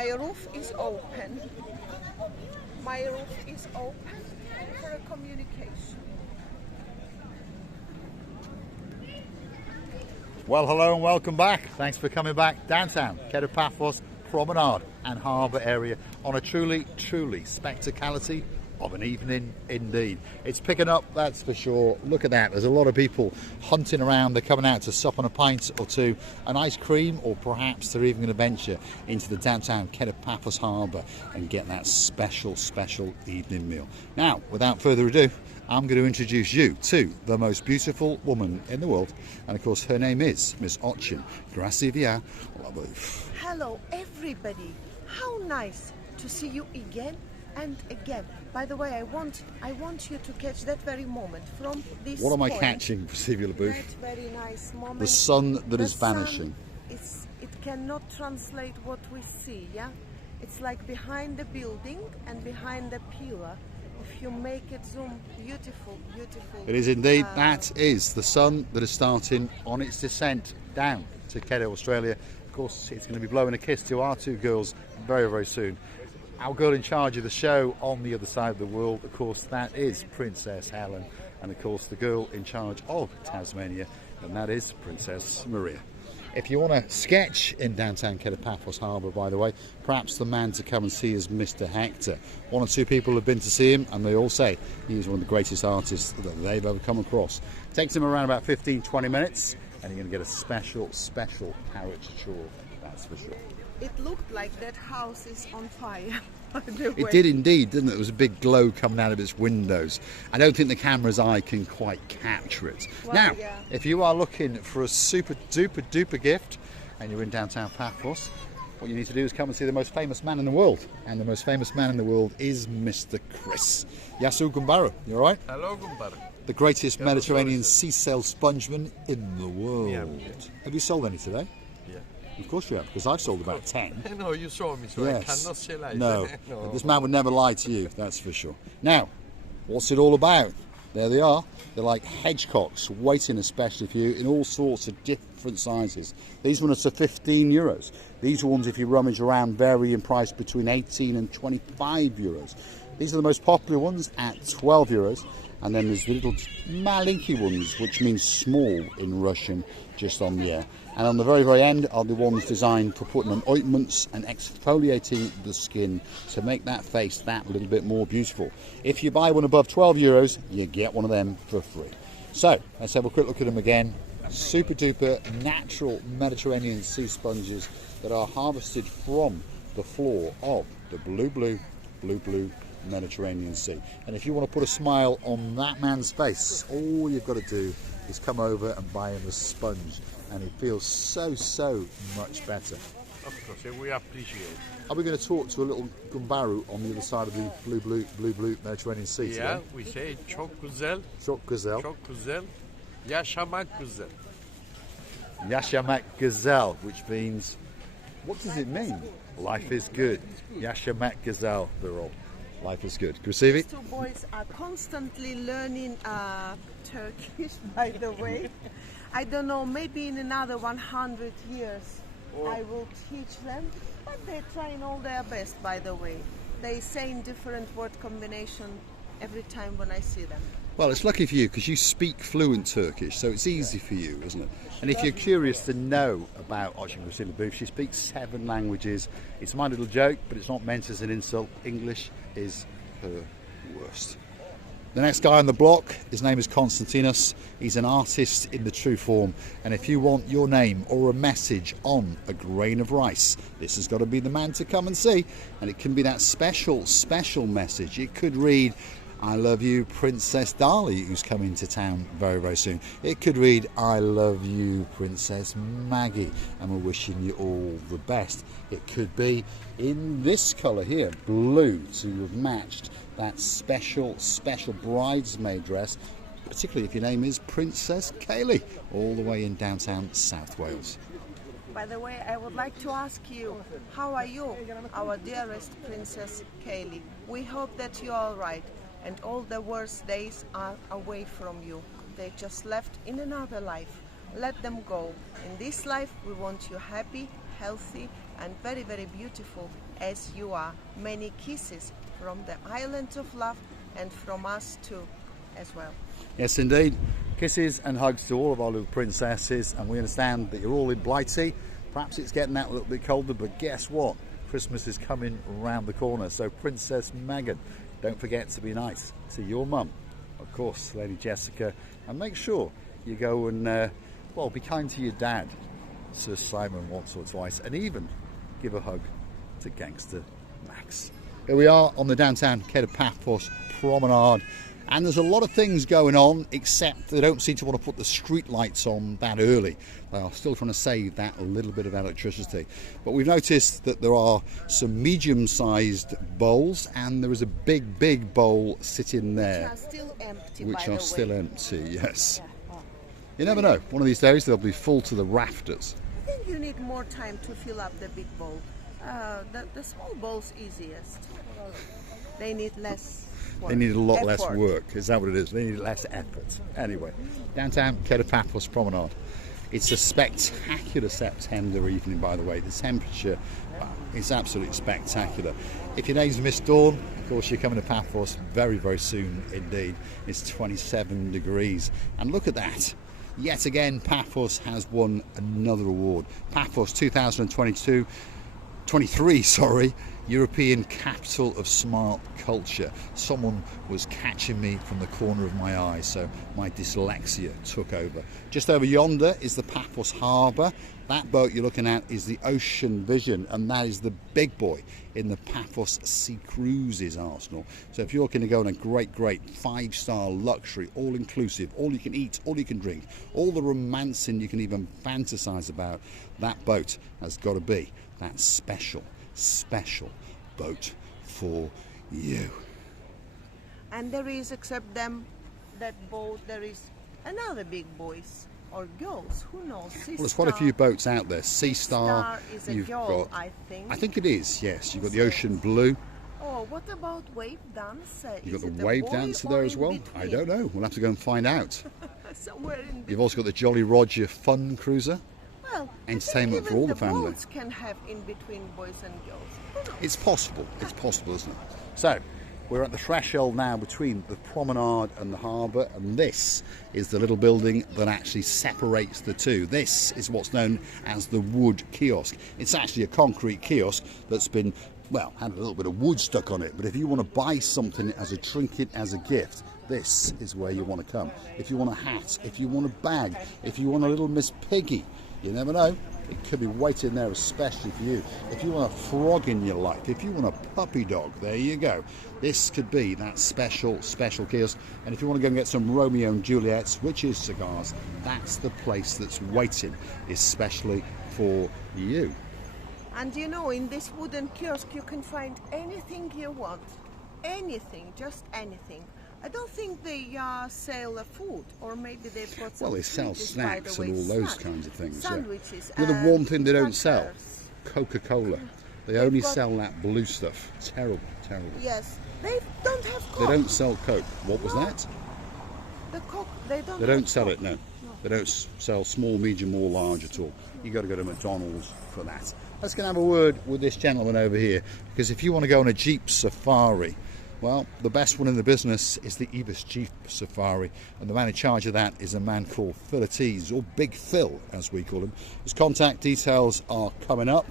My roof is open. My roof is open for a communication. Well, hello and welcome back. Thanks for coming back downtown, Paphos Promenade and Harbour area on a truly spectacality of an evening indeed. It's picking up, that's for sure. Look at that, there's a lot of people hunting around. They're coming out to sup on a pint or two, an ice cream, or perhaps they're even going to venture into the downtown Paphos Harbour and get that special evening meal. Now, without further ado, I'm going to introduce you to the most beautiful woman in the world, and of course her name is Miss Ochin. Gracias. Hello everybody, how nice to see you again and again. By the way, I want you to catch that very moment from this What am I point, catching, Sylvia LaBouffe? That very nice moment. The sun that is sun vanishing. It cannot translate what we see, yeah? It's like behind the building and behind the pillar. If you make it zoom, beautiful. It is indeed. That is the sun that is starting on its descent down to Kedah, Australia. Of course, it's going to be blowing a kiss to our two girls very soon. Our girl in charge of the show on the other side of the world, of course, that is Princess Helen. And of course, the girl in charge of Tasmania, and that is Princess Marika. If you want to sketch in downtown Paphos Harbour, by the way, perhaps the man to come and see is Mr. Hector. One or two people have been to see him, and they all say he is one of the greatest artists that they've ever come across. Takes him around about 15-20 minutes, and you're going to get a special caricature, that's for sure. It looked like that house is on fire. By the way. It did indeed, didn't it? There was a big glow coming out of its windows. I don't think the camera's eye can quite capture it. Well, now, yeah. If you are looking for a super duper gift and you're in downtown Paphos, what you need to do is come and see the most famous man in the world. And the most famous man in the world is Mr. Chris. Yasu Gumbaru, you all right? Hello, Gumbaru. The greatest Mediterranean sea sail spongeman in the world. Yeah. Have you sold any today? Yeah. Of course you have, because I've sold about 10. No, you saw me, so Yes. I cannot say lies. No, No. this man would never lie to you, that's for sure. Now, what's it all about? There they are. They're like hedgehocks, waiting especially for you in all sorts of different sizes. These ones are 15 euros. These ones, if you rummage around, vary in price between 18 and 25 euros. These are the most popular ones at 12 euros. And then there's the little malinky ones, which means small in Russian, just on the air. And on the very end are the ones designed for putting on ointments and exfoliating the skin to make that face that little bit more beautiful. If you buy one above 12 euros, you get one of them for free. So let's have a quick look at them again. Super duper natural Mediterranean sea sponges that are harvested from the floor of the blue Mediterranean Sea. And if you want to put a smile on that man's face, all you've got to do is come over and buy him a sponge, and he feels so much better. Of course, we appreciate it. Are we going to talk to a little Gumbaru on the other side of the blue Mediterranean Sea today? Yeah, we say çok güzel, Çok güzel. çok güzel, yaşamak güzel. Yaşamak güzel, which means, what does it mean? Life is good. Yaşamak güzel, Birol. Life is good. Receive These it? two boys are constantly learning Turkish, by the way. I don't know, maybe in another 100 years I will teach them, but they're trying all their best, by the way. They say in different word combination every time when I see them. Well, it's lucky for you because you speak fluent Turkish, so it's easy for you, isn't it? And if you're curious to know about Ochin LaBouffe, she speaks 7 languages. It's my little joke, but it's not meant as an insult. English is her worst. The next guy on the block, his name is Konstantinos. He's an artist in the true form. And if you want your name or a message on a grain of rice, this has got to be the man to come and see. And it can be that special message. It could read, I love you, Princess Dali, who's coming to town very soon. It could read, I love you, Princess Maggie, and we're wishing you all the best. It could be in this colour here, blue, to have matched that special bridesmaid dress, particularly if your name is Princess Kaylee, all the way in downtown South Wales. By the way, I would like to ask you, how are you, our dearest Princess Kaylee? We hope that you're all right. And all the worst days are away from you. They just left in another life. Let them go. In this life, we want you happy, healthy, and very beautiful as you are. Many kisses from the island of love and from us too as well. Yes, indeed. Kisses and hugs to all of our little princesses, and we understand that you're all in Blighty. Perhaps it's getting that a little bit colder, but guess what? Christmas is coming around the corner. So Princess Meghan, don't forget to be nice to your mum, of course, Lady Jessica, and make sure you go and, well, be kind to your dad, Sir Simon, once or twice, and even give a hug to Gangster Max. Here we are on the downtown Cape of Paphos Promenade, and there's a lot of things going on, except they don't seem to want to put the street lights on that early. They are still trying to save that little bit of electricity. But we've noticed that there are some medium-sized bowls, and there is a big bowl sitting there. Which are still empty, Which by the are way. still empty, yes. Yeah. You never know. One of these days they'll be full to the rafters. I think you need more time to fill up the big bowl. The small bowl's easiest. They need less work. They need a lot less Effort. work. Is that what it is? They need less effort. Anyway, downtown Cape of Paphos Promenade. It's a spectacular September evening, by the way. The temperature is absolutely spectacular. If your name's Miss Dawn, of course, you're coming to Paphos very soon indeed. It's 27 degrees. And look at that. Yet again, Paphos has won another award. Paphos 2023, European Capital of Smart Culture. Someone was catching me from the corner of my eye, so my dyslexia took over. Just over yonder is the Paphos Harbour. That boat you're looking at is the Ocean Vision, and that is the big boy in the Paphos Sea Cruises arsenal. So if you're looking to go on a great 5-star luxury, all-inclusive, all you can eat, all you can drink, all the romancing you can even fantasize about, that boat has got to be that special boat for you. And there is, except them, that boat, there is another big boys or girls. Who knows? Well, there's quite a few boats out there. Sea Star. Star is a You've girl, got. I think. I think it is. Yes, you've got the Ocean Blue. Oh, what about wave dance? You've Is got it the a wave boy dancer or there as in well. I between? don't know. We'll have to go and find out. Somewhere in between. You've also got the Jolly Roger Fun Cruiser. Well, entertainment I think for all even the family. Boats can have in between boys and girls. Who knows? It's possible, isn't it? So, we're at the threshold now between the promenade and the harbour, and this is the little building that actually separates the two. This is what's known as the wood kiosk. It's actually a concrete kiosk that's been, well, had a little bit of wood stuck on it, but if you want to buy something as a trinket, as a gift, this is where you want to come. If you want a hat, if you want a bag, if you want a little Miss Piggy, you never know. It could be waiting there especially for you. If you want a frog in your life, if you want a puppy dog, there you go. This could be that special kiosk. And if you want to go and get some Romeo and Juliet's, which is cigars, that's the place that's waiting, especially for you. And you know, in this wooden kiosk you can find anything you want. Anything, just anything. I don't think they sell food, or maybe they put some. Well, they sell sweeties, by the snacks way. and all those Snacks. kinds of things. Sandwiches. Yeah. You know the one thing they don't sell? crackers. Coca-Cola. They only got- sell that blue stuff. Terrible. Yes, they don't have They Coke. don't sell Coke. What was No. that? The Coke, they don't. They have don't sell Coke. it, no. They don't sell small, medium or large at all. You got to go to McDonald's for that. Let's go and have a word with this gentleman over here, because if you want to go on a Jeep Safari, well, the best one in the business is the Ibis Jeep Safari, and the man in charge of that is a man called Philates, or Big Phil as we call him. His contact details are coming up.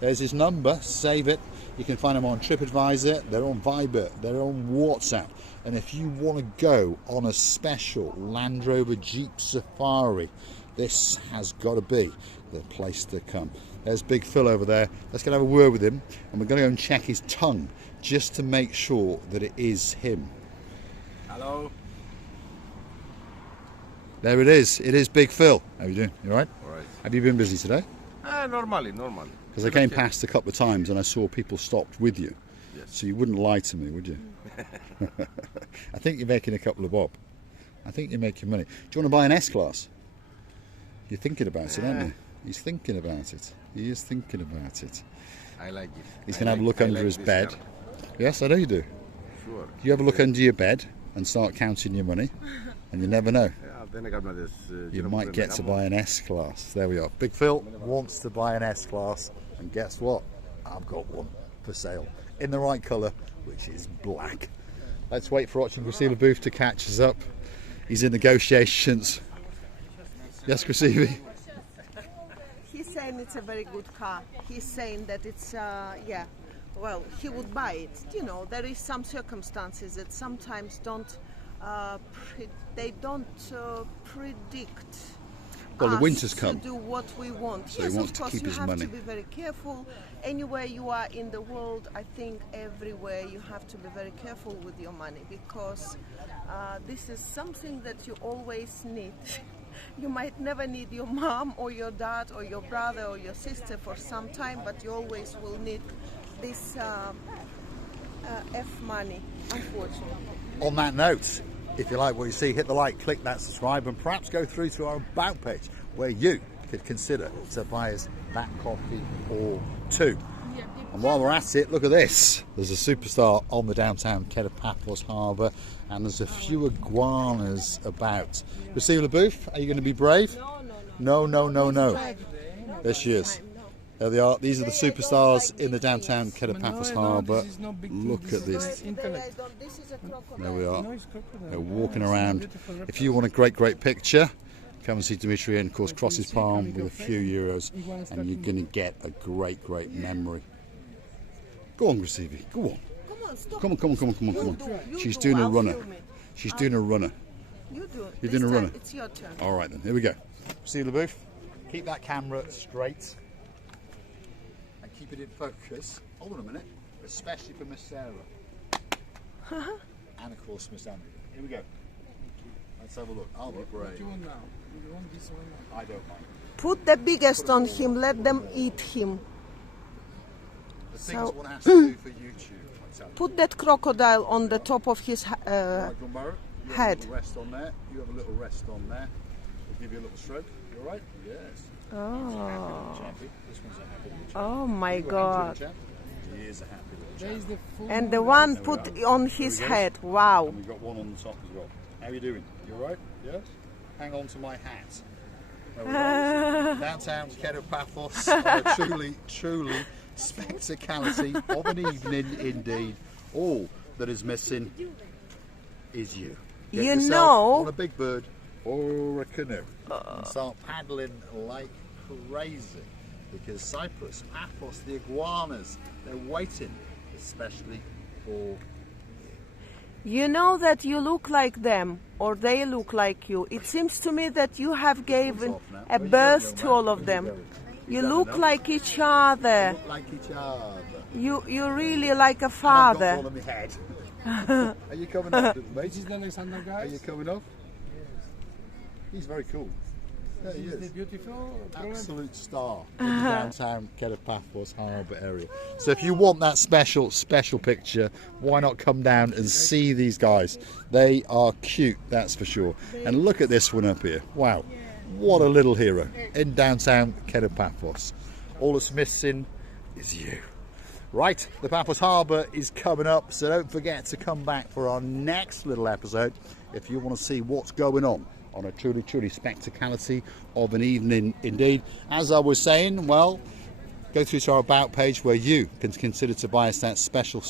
There's his number, save it. You can find him on TripAdvisor, they're on Viber, they're on WhatsApp. And if you want to go on a special Land Rover Jeep Safari, this has got to be the place to come. There's Big Phil over there. Let's go and have a word with him, and we're going to go and check his tongue just to make sure that it is him. Hello. There it is. It is Big Phil. How are you doing? You all right? All right. Have you been busy today? Normally. Because I came past a couple of times and I saw people stopped with you. Yes. So you wouldn't lie to me, would you? I think you're making a couple of bob. I think you're making money. Do you want to buy an S-Class? You're thinking about it, aren't you? He's thinking about it. He is thinking about it. I like it. He's going to have a look under his this bed. car. Yes, I know you do. Sure. You have a look under your bed and start counting your money, and you never know. You might get to buy an S-Class. There we are. Big Phil wants to buy an S-Class, and guess what? I've got one. for sale in the right colour, which is black. Let's wait for Watching Receiver Booth to catch us up. He's in negotiations. Yes, Krasivi? He's saying it's a very good car. He's saying that it's, yeah, well, he would buy it. You know, there is some circumstances that sometimes don't, they don't predict. Well, the us winter's come. to do what we want. So yes, he wants of to course, keep you his have money. to be very careful. Anywhere you are in the world, I think everywhere you have to be very careful with your money, because this is something that you always need. You might never need your mom or your dad or your brother or your sister for some time, but you always will need this F money, unfortunately. On that note, if you like what you see, hit the like, click that subscribe, and perhaps go through to our About page where you could consider to buy us that coffee or two. And while we're at it, look at this. There's a superstar on the downtown Paphos Harbour, and there's a few iguanas about. Receiver Booth, are you going to be brave? No. There she is. There they are. These are the superstars in the downtown Paphos Harbour. Look at this. This is a crocodile. There we are. They're walking around. If you want a great picture, come and see Dimitri, and of course cross his palm with a few euros, and you're going to get a great memory. Go on, Grasivi. Go on. Come on, stop. Come on. You She's do, doing a I'll runner. film it. She's doing a runner. You do. You're This doing a time runner. It's your turn. All right then. Here we go. Receiver Booth. Keep that camera straight and keep it in focus. Hold on a minute, especially for Miss Sarah and of course Miss Andy. Here we go. Let's have a look. I'll be brave. I don't mind. Put the biggest on him. Let them eat him. The thing is So- what has to do for YouTube. I tell you. Put that crocodile on the top of his Right, John Barrett, you have head. a little rest on there. You have a little rest on there. We'll give you a little stroke. You all right? Yes. Oh, Champion. This one's a happy little champ. oh my You a happy God. little champ? He is a happy little champ. And the one put on his head. Wow. And we've got one on the top as well. How are you doing? You all right? Yes? Hang on to my hat. There we go. Downtown Paphos, a truly spectacality of an evening indeed. All that is missing is you. Get You yourself know- on a big bird or a canoe and start paddling like crazy, because Cyprus, Paphos, the iguanas, they're waiting especially for You know that you look like them, or they look like you. It seems to me that you have given a birth to all of them. You look like each other. look like each other. You really like a And I've got father. all on my head. Are you coming off, mate? This is the Alexander, Are guys. you coming off? He's very cool. There he This is the is. beautiful Absolute star in the downtown Paphos Harbour area. So if you want that special picture, why not come down and see these guys? They are cute, that's for sure. And look at this one up here. Wow, what a little hero in downtown Paphos. All that's missing is you. Right, the Paphos Harbour is coming up, so don't forget to come back for our next little episode if you want to see what's going on a truly spectacality of an evening indeed. As I was saying, well, go through to our About page where you can consider to buy us that special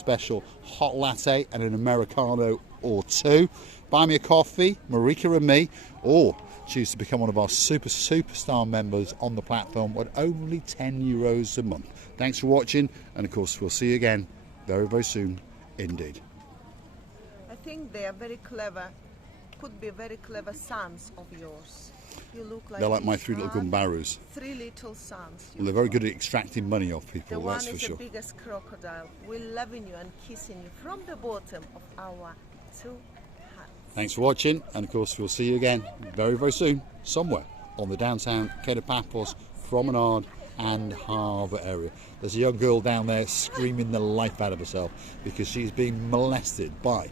hot latte and an Americano or two. Buy me a coffee, Marika and me, or choose to become one of our superstar members on the platform at only €10 a month. Thanks for watching, and of course we'll see you again very soon indeed. I think they are very clever. Could be very clever sons of yours. You look like They're like my each three little other. gumbarus. 3 little sons. Well, they're very good at extracting money off The people, one that's for is sure. the biggest crocodile. We're loving you and kissing you from the bottom of our 2 hearts. Thanks for watching, and of course we'll see you again very soon, somewhere on the downtown Paphos Promenade and Harbour area. There's a young girl down there screaming the life out of herself because she's being molested by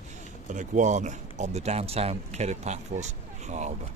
an iguana on the downtown Paphos Harbour.